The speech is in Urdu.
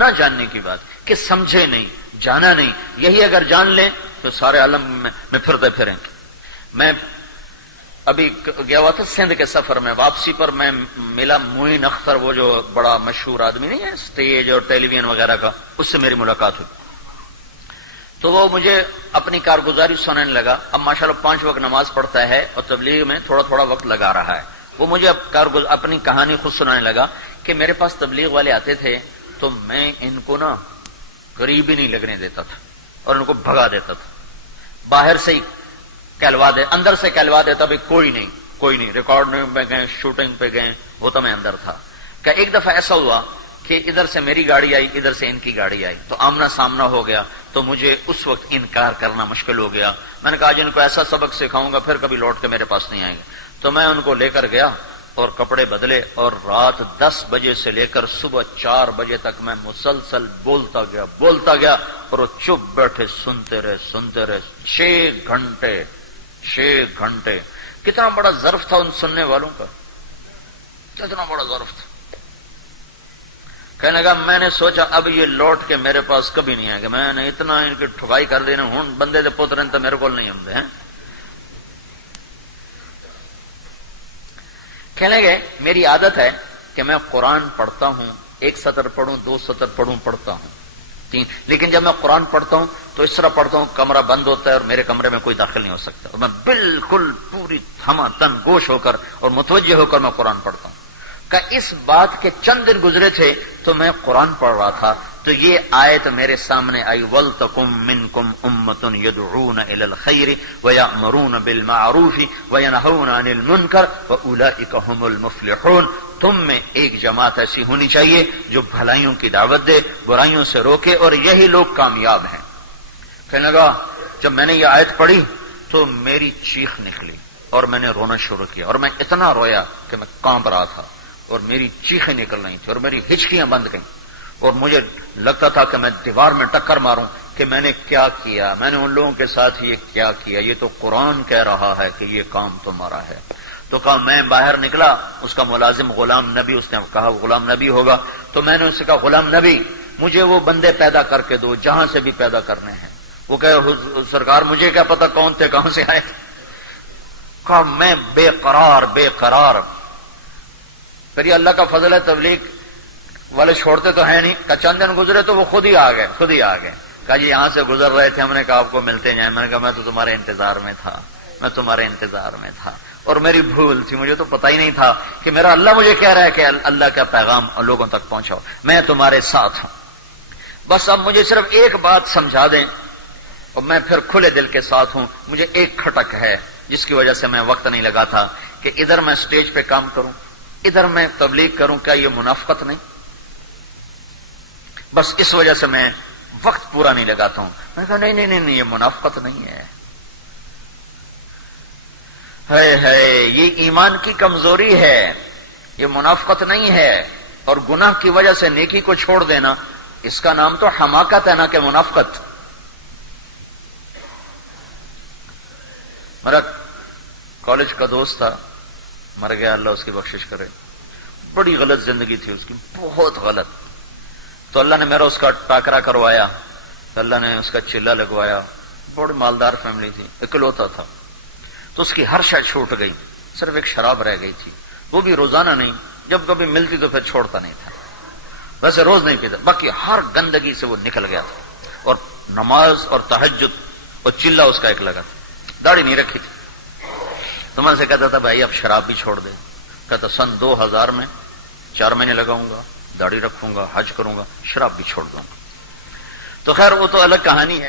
نہ جاننے کی بات کہ سمجھے نہیں، جانا نہیں. یہی اگر جان لیں تو سارے عالم میں پھرتے پھریں. میں ابھی گیا ہوا تھا سندھ کے سفر میں، واپسی پر میں ملا معین اختر، وہ جو بڑا مشہور آدمی نہیں ہے اسٹیج اور ٹیلی ویژن وغیرہ کا، اس سے میری ملاقات ہوئی. تو وہ مجھے اپنی کارگزاری سنانے لگا. اب ماشاءاللہ 5 وقت نماز پڑھتا ہے اور تبلیغ میں تھوڑا تھوڑا وقت لگا رہا ہے. وہ مجھے اپنی کہانی خود سنانے لگا کہ میرے پاس تبلیغ والے آتے تھے تو میں ان کو نا قریب ہی نہیں لگنے دیتا تھا اور ان کو بھگا دیتا تھا. باہر سے ہی کہلوا دے، اندر سے کہلوا دیتا بھی کوئی نہیں. ریکارڈ میں گئے، شوٹنگ پہ گئے، وہ تو میں اندر تھا. کہ ایک دفعہ ایسا ہوا کہ ادھر سے میری گاڑی آئی، ادھر سے ان کی گاڑی آئی، تو آمنا سامنا ہو گیا. تو مجھے اس وقت انکار کرنا مشکل ہو گیا. میں نے کہا جن کو ایسا سبق سکھاؤں گا پھر کبھی لوٹ کے میرے پاس نہیں آئیں گے. تو میں ان کو لے کر گیا اور کپڑے بدلے اور رات 10 بجے سے لے کر صبح 4 بجے تک میں مسلسل بولتا گیا اور وہ چپ بیٹھے سنتے رہے 6 گھنٹے. کتنا بڑا ظرف تھا ان سننے والوں کا، کتنا بڑا ظرف تھا. کہنے لگا میں نے سوچا اب یہ لوٹ کے میرے پاس کبھی نہیں آئے گا. میں نے اتنا ان کی ٹھگائی کر دینا ہوں بندے دے پوترے تو میرے کو نہیں ہوں. کہنے گئے میری عادت ہے کہ میں قرآن پڑھتا ہوں، 1 سطر پڑھوں، 2 سطر پڑھتا ہوں، 3. لیکن جب میں قرآن پڑھتا ہوں تو اس طرح پڑھتا ہوں کمرہ بند ہوتا ہے اور میرے کمرے میں کوئی داخل نہیں ہو سکتا، اور میں بالکل پوری تھما تن گوش ہو کر اور متوجہ ہو کر میں قرآن پڑھتا ہوں. کہ اس بات کے چند دن گزرے تھے تو میں قرآن پڑھ رہا تھا تو یہ آیت میرے سامنے آئی، وَلْتَكُمْ مِنْكُمْ أُمَّةٌ يَدْعُونَ إِلَى الْخَيْرِ وَيَأْمُرُونَ بِالْمَعْرُوفِ وَيَنْهَوْنَ عَنِ الْمُنْكَرِ وَأُولَئِكَ هُمُ الْمُفْلِحُونَ. تم میں ایک جماعت ایسی ہونی چاہیے جو بھلائیوں کی دعوت دے، برائیوں سے روکے، اور یہی لوگ کامیاب ہیں. کہنے لگا جب میں نے یہ آیت پڑھی تو میری چیخ نکلی اور میں نے رونا شروع کیا، اور میں اتنا رویا کہ میں کانپ رہا تھا اور میری چیخیں نکل رہی تھیں اور میری ہچکیاں بند گئیں، اور مجھے لگتا تھا کہ میں دیوار میں ٹکر ماروں کہ میں نے کیا کیا، میں نے ان لوگوں کے ساتھ یہ کیا کیا، یہ تو قرآن کہہ رہا ہے کہ یہ کام تمہارا ہے. تو کہا میں باہر نکلا، اس کا ملازم غلام نبی، اس نے کہا غلام نبی ہوگا، تو میں نے اس سے کہا غلام نبی مجھے وہ بندے پیدا کر کے دو جہاں سے بھی پیدا کرنے ہیں. وہ کہے سرکار مجھے کیا پتا کون تھے کہاں سے آئے. کہا میں بے قرار. پھر یہ اللہ کا فضل ہے، تبلیغ والے چھوڑتے تو ہیں نہیں. کہ چند دن گزرے تو وہ خود ہی آ گئے. کہا جی یہاں سے گزر رہے تھے، ہم نے کہا آپ کو ملتے جائیں. میں نے کہا میں تو تمہارے انتظار میں تھا اور میری بھول تھی، مجھے تو پتہ ہی نہیں تھا کہ میرا اللہ مجھے کہہ رہا ہے کہ اللہ کا پیغام لوگوں تک پہنچاؤ، میں تمہارے ساتھ ہوں. بس اب مجھے صرف ایک بات سمجھا دیں اور میں پھر کھلے دل کے ساتھ ہوں. مجھے ایک کھٹک ہے جس کی وجہ سے میں وقت نہیں لگا تھا کہ ادھر میں سٹیج پہ کام کروں، ادھر میں تبلیغ کروں. کیا یہ منافقت نہیں؟ بس اس وجہ سے میں وقت پورا نہیں لگاتا ہوں. میں نے کہا نہیں یہ منافقت نہیں ہے. یہ ایمان کی کمزوری ہے، یہ منافقت نہیں ہے. اور گناہ کی وجہ سے نیکی کو چھوڑ دینا، اس کا نام تو حماقت ہے، نہ کہ منافقت. میرا کالج کا دوست تھا، مر گیا، اللہ اس کی بخشش کرے. بڑی غلط زندگی تھی اس کی، بہت غلط. تو اللہ نے میرا اس کا ٹاکرا کروایا، تو اللہ نے اس کا چلہ لگوایا. بڑی مالدار فیملی تھی، اکلوتا تھا. تو اس کی ہر شے چھوٹ گئی، صرف ایک شراب رہ گئی تھی، وہ بھی روزانہ نہیں، جب کبھی ملتی تو پھر چھوڑتا نہیں تھا. ویسے روز نہیں پیتا، باقی ہر گندگی سے وہ نکل گیا تھا. اور نماز اور تہجد اور چلہ اس کا ایک لگا تھا. داڑھی نہیں رکھی تھی. تو میں سے کہتا تھا بھائی اب شراب بھی چھوڑ دے. کہتا سن 2000 میں 4 مہینے لگاؤں گا، داڑھی رکھوں گا، حج کروں گا، شراب بھی چھوڑ دوں گا. تو خیر وہ تو الگ کہانی ہے.